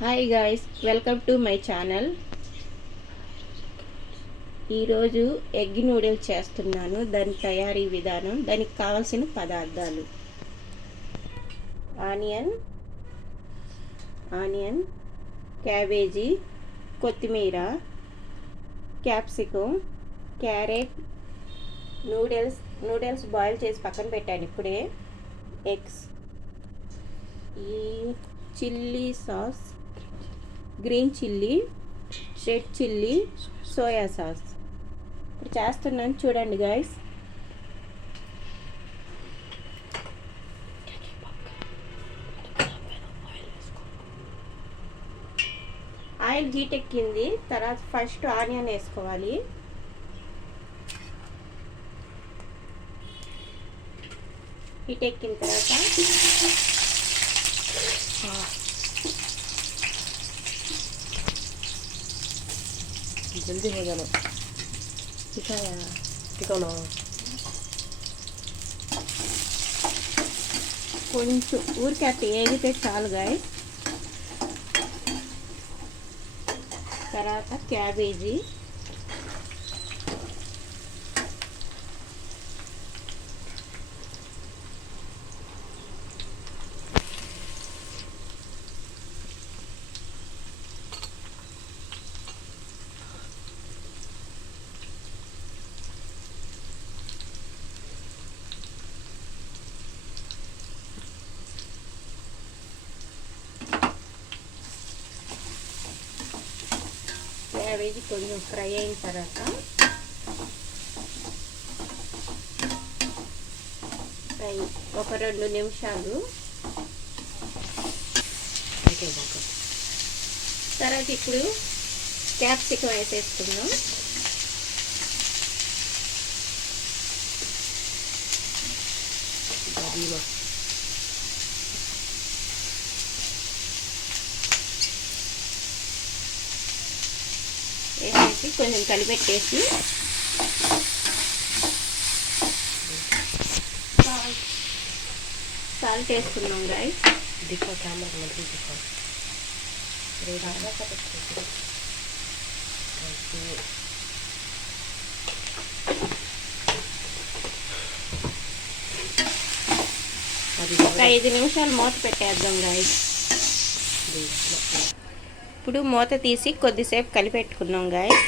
Hi guys, welcome to my channel. ఈరోజు egg noodles చేస్తున్నాను. దాని తయారీ విధానం, దానికి కావాల్సిన పదార్థాలు: ఆనియన్, క్యాబేజీ, కొత్తిమీర, క్యాప్సికం, క్యారెట్, నూడిల్స్ బాయిల్ చేసి పక్కన పెట్టాను ఇప్పుడే, ఎగ్స్, ఈ chilli sauce, green chilli, red chilli, soya sauce. ఇప్పుడు చేస్తున్నాను, చూడండి గాయస్. ఆయిల్ హీట్ ఎక్కింది. తర్వాత ఫస్ట్ ఆనియన్ వేసుకోవాలి. హీట్ ఎక్కిన తర్వాత जल्दी हो जाना टिकाना కొంచెం ఊరికి అట్లా ఏగితే చాలు గాయస్. తర్వాత క్యాబేజీ, క్యాబేజీ కొంచెం ఫ్రై అయిన తర్వాత ఒక 2 నిమిషాలు. తర్వాత ఇప్పుడు క్యాప్సికం వేసేసుకుందాం. వేసేసి కొంచెం కలిపెట్టేసి సాల్ట్ వేసుకున్నాం గాయస్. दिखो कैमरा में दिखो ఒక 5 నిమిషాలు మూత పెట్టేద్దాం గాయస్. ఇప్పుడు మూత తీసి కొద్దిసేపు కలిపెట్టుకున్నాం గాయస్.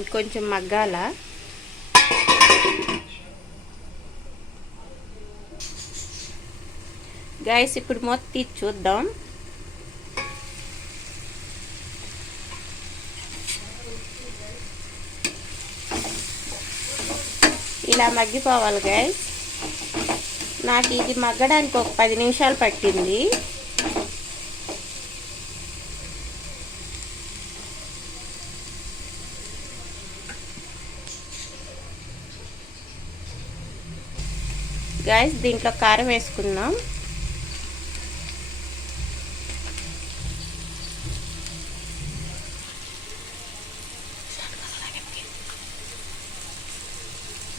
ఇంకొంచెం మగ్గాల. గాయస్ ఇప్పుడు మూత తీసి చూద్దాం. ఇలా మగ్గిపోవాలి గాయస్. నాకు ఇది మగ్గడానికి ఒక 10 నిమిషాలు పట్టింది. గాయస్ దీంట్లో కారం వేసుకుందాం.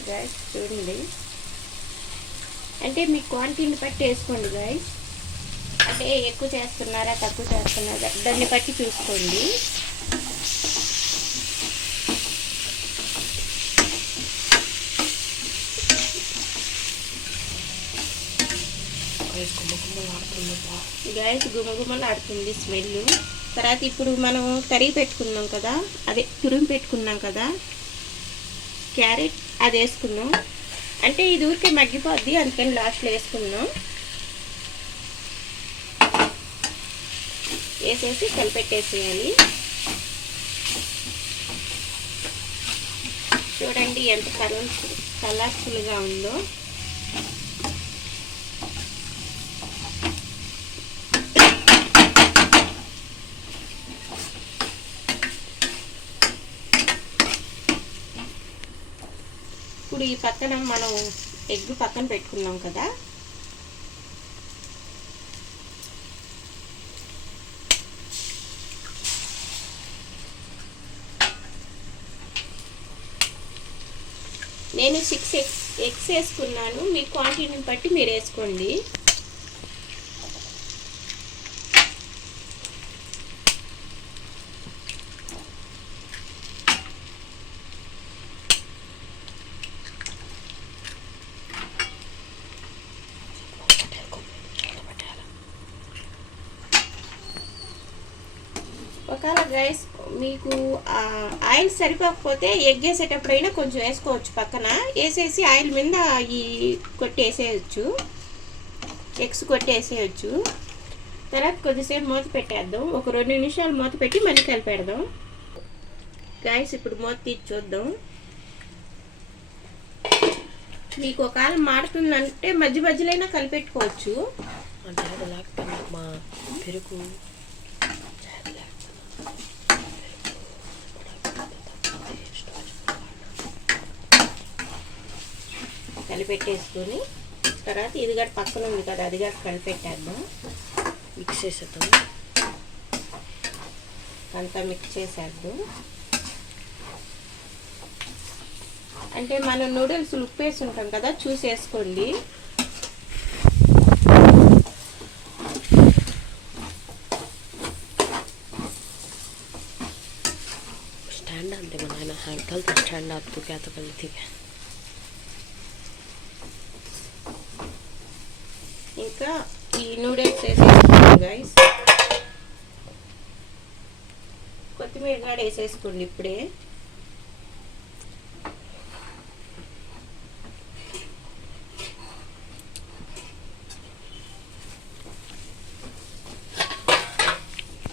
గాయస్ చూడండి, అంటే మీ క్వాంటిటీని బట్టి వేసుకోండి గాయస్. అంటే ఎక్కువ చేస్తున్నారా తక్కువ చేస్తున్నారా దాన్ని బట్టి చూసుకోండి. గాయస్ గుమగుమలు ఆడుతుంది స్మెల్. తర్వాత ఇప్పుడు మనం తరిగి పెట్టుకున్నాం కదా, అదే తురిమి పెట్టుకున్నాం కదా క్యారెట్, అది వేసుకున్నాం. అంటే ఇది ఊరికే మగ్గిపోద్ది, అందుకని లాస్ట్లో వేసుకున్నాం. వేసేసి కలిపెట్టేసేయాలి. చూడండి ఎంత కలర్ఫుల్గా ఉందో. ఇప్పుడు ఈ పక్కన మనం ఎగ్ పక్కన పెట్టుకున్నాం కదా, నేను 6 ఎగ్స్ వేసుకున్నాను. మీ క్వాంటిటీని బట్టి మీరు వేసుకోండి. ఒకవేళ గైస్ మీకు ఆయిల్ సరిపోకపోతే ఎగ్ వేసేటప్పుడైనా కొంచెం వేసుకోవచ్చు. పక్కన వేసేసి ఆయిల్ మీద ఈ కొట్టేసేయచ్చు, ఎగ్స్ కొట్టేసేయచ్చు. తర్వాత కొద్దిసేపు మూత పెట్టేద్దాం. ఒక 2 నిమిషాలు మూత పెట్టి మళ్ళీ కలిపెడదాం. గైస్ ఇప్పుడు మూత తీసి చూద్దాం. మీకు ఒకవేళ మాడుతుందంటే మధ్య మధ్యలో అయినా కలిపెట్టుకోవచ్చు. అంటే అది లేకపోతే మా పెరుగు కలిపెట్టేసుకొని తర్వాత ఇది కూడా పక్కన ఉంది కదా, అది కూడా కలిపెట్టేద్దాం. మిక్స్ చేసేద్దాం. అంతా మిక్స్ చేసేద్దాం. అంటే మనం నూడిల్స్ ఉప్పు వేసి ఉంటాం కదా, చూసేసుకోండి. स्टैंड आते बनाना है कल तो स्टैंड आप तो क्या तो कल ठीक है. ఇంకా ఈ నూడిల్స్ వేసేసుకోండి గైస్. కొత్తిమీర కూడా వేసేసుకోండి ఇప్పుడే.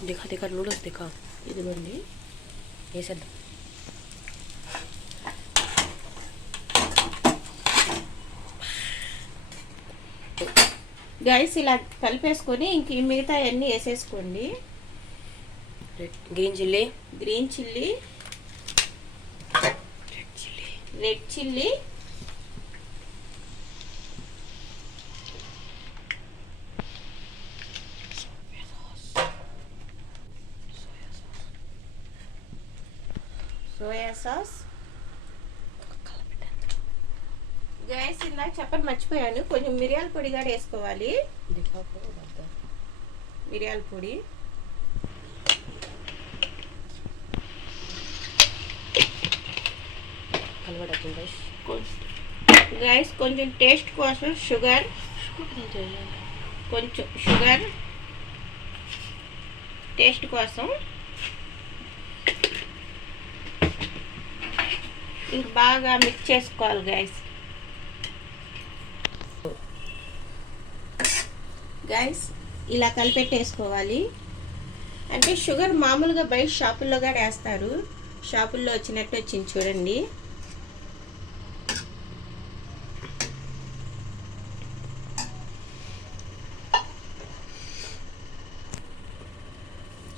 दिखा दिखा नूडल्स दिखा. ఇదిగోండి వేసేద్దాం. గైస్ ఇలా కలిపేసుకొని ఇంక ఈ మిగతా అన్నీ వేసేసుకోండి. Green chilli, green chilli, red chilli, soya sauce. Guys ఇందాక చెప్పని మర్చిపోయాను, కొంచెం మిరియాల పొడి కూడా వేసుకోవాలి. మిరియాల పొడి, గైస్ కొంచెం టేస్ట్ కోసం షుగర్, కొంచెం షుగర్ టేస్ట్ కోసం. ఇంక బాగా మిక్స్ చేసుకోవాలి గైస్. గైస్ ఇలా కలిపెట్టేసుకోవాలి. అంటే షుగర్ మామూలుగా బయట షాపుల్లో కూడా వేస్తారు. షాపుల్లో వచ్చినట్టు వచ్చింది చూడండి.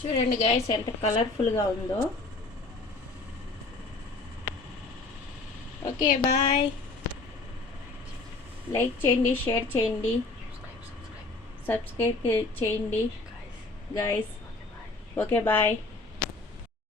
చూడండి గైస్ ఎంత కలర్ఫుల్గా ఉందో. Okay bye. లైక్ చేయండి, షేర్ చేయండి, సబ్స్క్రైబ్ చేయండి గైస్. Okay bye.